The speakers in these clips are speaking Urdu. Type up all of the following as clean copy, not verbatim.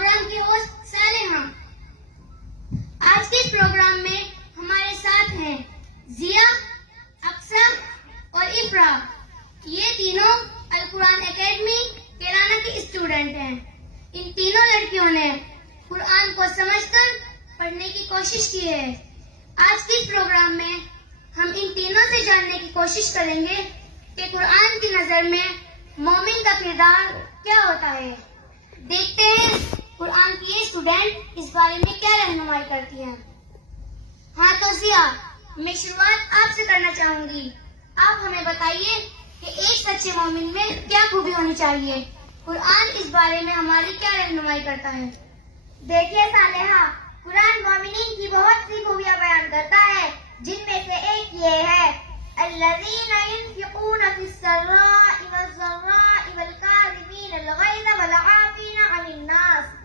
پروگرام کی ہوسٹ صالحہ۔ آج کے اس پروگرام میں ہمارے ساتھ ہیں ضیا، اقصیٰ اور افرا۔ یہ تینوں القرآن اکیڈمی کیرانہ کی اسٹوڈنٹ ہیں۔ ان تینوں لڑکیوں نے قرآن کو سمجھ کر پڑھنے کی کوشش کی ہے۔ آج کے اس پروگرام میں ہم ان تینوں سے جاننے کی کوشش کریں گے کہ قرآن کی نظر میں مومن کا کردار کیا ہوتا ہے۔ دیکھتے ہیں قرآن کی یہ اسٹوڈنٹ اس بارے میں کیا رہنمائی کرتی ہیں۔ ہاں تو ضیا، میں شروعات آپ سے کرنا چاہوں گی۔ آپ ہمیں بتائیے کہ ایک سچے مومن میں کیا خوبی ہونی چاہیے۔ قرآن اس بارے میں ہماری کیا رہنمائی کرتا ہے؟ دیکھیے صالحہ، قرآن مومنین کی بہت سی خوبیاں بیان کرتا ہے، جن میں سے ایک یہ ہے الذین ينفقون فی السراء والضراء والکاظمین الغیظ والعافین عن الناس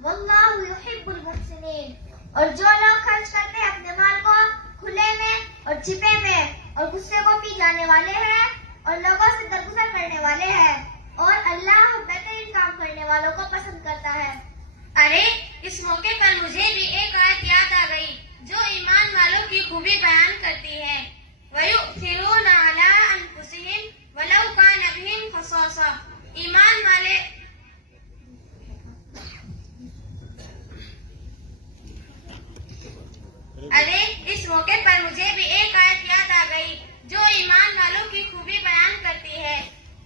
واللہ یحب المحسنین۔ اور جو لوگ خرچ کرتے ہیں اپنے مال کو کھلے میں اور چھپے میں، اور غصے کو پی جانے والے ہیں، اور لوگوں سے درگزر کرنے والے ہیں، اور اللہ بہترین کام کرنے والوں کو پسند کرتا ہے۔ ارے اس موقع پر مجھے بھی ایک آیت یاد آ گئی جو ایمان والوں کی خوبی بیان کرتی ہے۔ وَيُؤْثِرُونَ عَلَىٰ أَنفُسِهِمْ وَلَوْ كَانَ بِهِمْ خَصَاصَةٌ۔ ایمان والے ارے اس موقع پر مجھے بھی ایک آیت یاد آ گئی جو ایمان والوں کی خوبی بیان کرتی ہے۔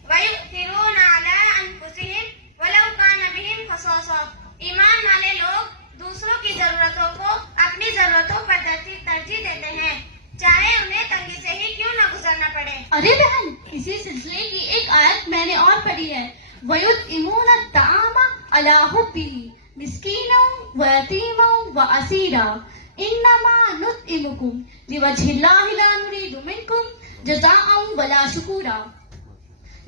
وَيُؤْثِرُونَ عَلَىٰ أَنفُسِهِمْ وَلَوْ كَانَ بِهِمْ خَصَاصَةٌ۔ ایمان والے لوگ دوسروں کی ضرورتوں کو اپنی ضرورتوں پر ترجیح دیتے ہیں، چاہے انہیں تنگی سے ہی کیوں نہ گزرنا پڑے۔ ارے بہن، اسی سلسلے کی ایک آیت میں نے اور پڑھی ہے، وَيُطْعِمُونَ الطَّعَامَ عَلَىٰ حُبِّهِ مِسْكِينًا وَيَتِيمًا وَأَسِيرًا إِنَّمَا نُطْعِمُكُمْ لِوَجْهِ اللَّهِ لَا نُرِيدُ مِنكُمْ جَزَاءً وَلَا شُكُورًا۔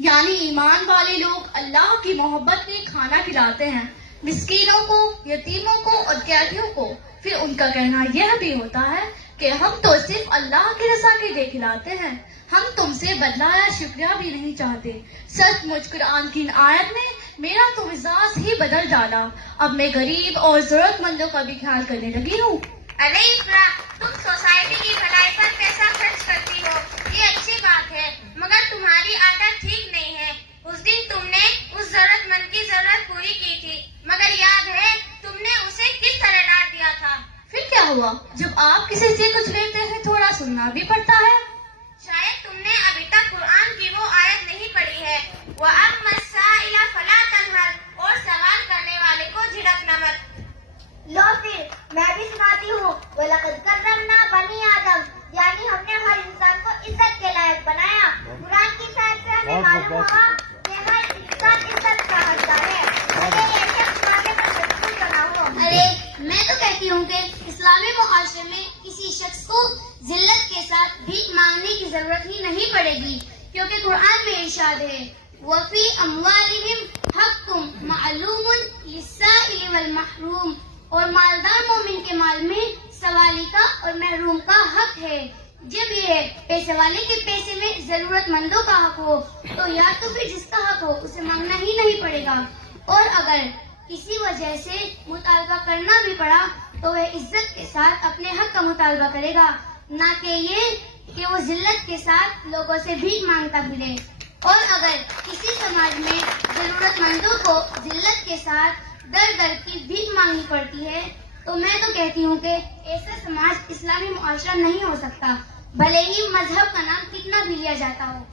یعنی ایمان والے لوگ اللہ کی محبت میں کھانا کھلاتے ہیں، مسکینوں کو، یتیموں کو اور قیدیوں کو۔ پھر ان کا کہنا یہ بھی ہوتا ہے کہ ہم تو صرف اللہ کی رضا کے لیے کھلاتے ہیں، ہم تم سے بدلہ یا شکریہ بھی نہیں چاہتے۔ سچ مچ قرآن کی ان آیت نے میرا تو مزاج ہی بدل ڈالا۔ اب میں غریب اور ضرورت مندوں کا بھی خیال کرنے لگی ہوں۔ ارے افرا، تم سوسائٹی کی بھلائی پر پیسہ خرچ کرتی ہو، یہ اچھی بات ہے، مگر تمہاری عادت ٹھیک نہیں ہے۔ اس دن تم نے اس ضرورت مند کی ضرورت پوری کی تھی، مگر یاد ہے تم نے اسے کس طرح ڈانٹ دیا تھا؟ پھر کیا ہوا؟ جب آپ کسی سے کچھ لیتے ہیں تھوڑا سننا بھی پڑتا ہے۔ شاید تم نے ابھی تک قرآن کی وہ آیت نہیں پڑھی ہے، وَأَمَّا السَّائِلَ فَلَا تَنْهَرْ، اور سوال کرنے والے کو جھڑکنا مت۔ لو پھر میں بھی سناتی ہوں، وَلَقَدْ كَرَّمْنَا بَنِي آدَمَ، یعنی ہم نے ہر انسان کو عزت کے لائق بنایا۔ قرآن کی شاید سے ہمیں معلوم ہوا کہ ہر انسان عزت کا حقدار ہے، بھلے یہ شخص ماتھے پر مجبور بنا ہو۔ ارے میں تو کہتی ہوں کہ اسلامی معاشرے میں کسی شخص کو ذلت کے ساتھ بھیک مانگنے کی ضرورت ہی نہیں پڑے گی، کیونکہ قرآن میں ارشاد ہے وَفِي أَمْوَالِهِمْ حَقٌّ مَعْلُومٌ لِلسَّائِلِ وَالْمَحْرُومِ، اور مالدار مومن کے مال میں سوالی کا اور محروم کا حق ہے۔ جب یہ پیسے والے کے پیسے میں ضرورت مندوں کا حق ہو تو یا تو پھر جس کا حق ہو اسے مانگنا ہی نہیں پڑے گا، اور اگر کسی وجہ سے مطالبہ کرنا بھی پڑا تو وہ عزت کے ساتھ اپنے حق کا مطالبہ کرے گا، نہ کہ یہ کہ وہ ذلت کے ساتھ لوگوں سے بھیک مانگتا پھرے۔ اور اگر کسی سماج میں ضرورت مندوں کو ذلت کے ساتھ در در کی بھیک مانگنی پڑتی ہے تو میں تو کہتی ہوں کہ ایسا سماج اسلامی معاشرہ نہیں ہو سکتا، بھلے ہی مذہب کا نام کتنا بھی لیا جاتا ہو۔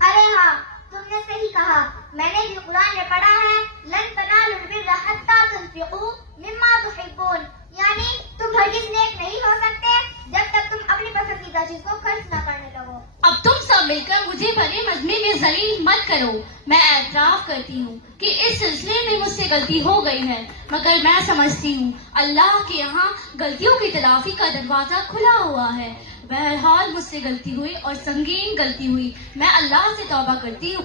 ارے ہاں، تم نے صحیح کہا، میں نے بھی قرآن میں پڑھا ہے لن تنالوا البر حتى تنفقوا مما تحبون، یعنی تم ہرگز نیک نہیں ہو سکتے جب تک تم اپنی پسندیدہ چیز کو خرچ نہ کرنے لگو۔ اب تم سب مل کر مجھے بھلے مذہبی میں ذلیل مت کرو۔ میں اعتراف کرتی ہوں کہ اس سلسلے میں مجھ سے غلطی ہو گئی ہے، مگر میں سمجھتی ہوں اللہ کے یہاں غلطیوں کی تلافی کا دروازہ کھلا ہوا ہے۔ بہرحال مجھ سے غلطی ہوئی اور سنگین غلطی ہوئی، میں اللہ سے توبہ کرتی ہوں۔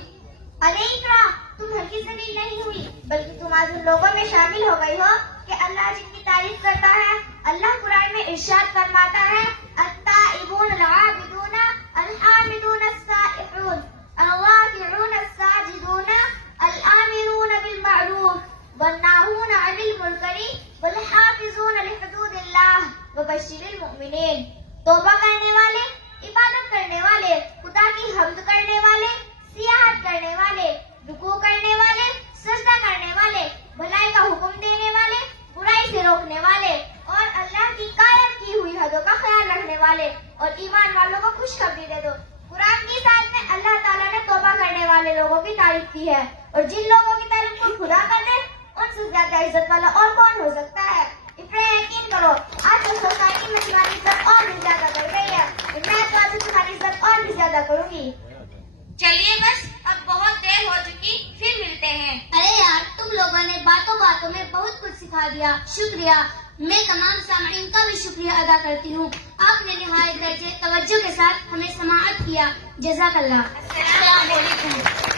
ارے اقرا، تم ہرگز ذلیل نہیں ہوئی، بلکہ تم آج ان لوگوں میں شامل ہو گئی ہو کہ اللہ جن کی تعریف کرتا ہے۔ اللہ قرآن میں ارشاد فرماتا ہے التائبون العابدون الحامدون السائحون الراكعون الساجدون الآمرون بالمعروف والناهون عن المنكر المنکر والحافظون لحدود اللہ وبشر المؤمنین. توبہ کرنے والے, عبادت کرنے والے, خدا کی حمد کرنے والے, سیاحت کرنے والے, رکوع کرنے والے, سجدہ کرنے والے, بھلائی کا حکم دینے والے, برائی سے روکنے والے, اور اللہ کی قائم کی ہوئی حدوں کا خیال رکھنے والے, اور ایمان والوں کو خوشخبری دے دو. قرآن کی آیت میں اللہ تعالیٰ نے توبہ کرنے والے لوگوں کی تعریف کی ہے, اور جن لوگوں کی تعریف کو خدا کر دے ان سے زیادہ عزت والا اور کون ہو سکتا ہے. اس پر یقین کرو, آج کل سوسائٹی میں تمہاری عزت اور بھی زیادہ بڑھ گئی ہے, میں تو آج تمہاری عزت اور بھی زیادہ کروں گی. چلیے بس اب بہت دیر ہو چکی, پھر ملتے ہیں. ارے یار, تم لوگوں نے باتوں باتوں میں بہت کچھ سکھا دیا, شکریہ. میں تمام سامعین کا بھی شکریہ ادا کرتی ہوں, آپ نے نہایت درجے توجہ کے ساتھ ہمیں سماعت کیا. جزاک اللہ. السلام علیکم.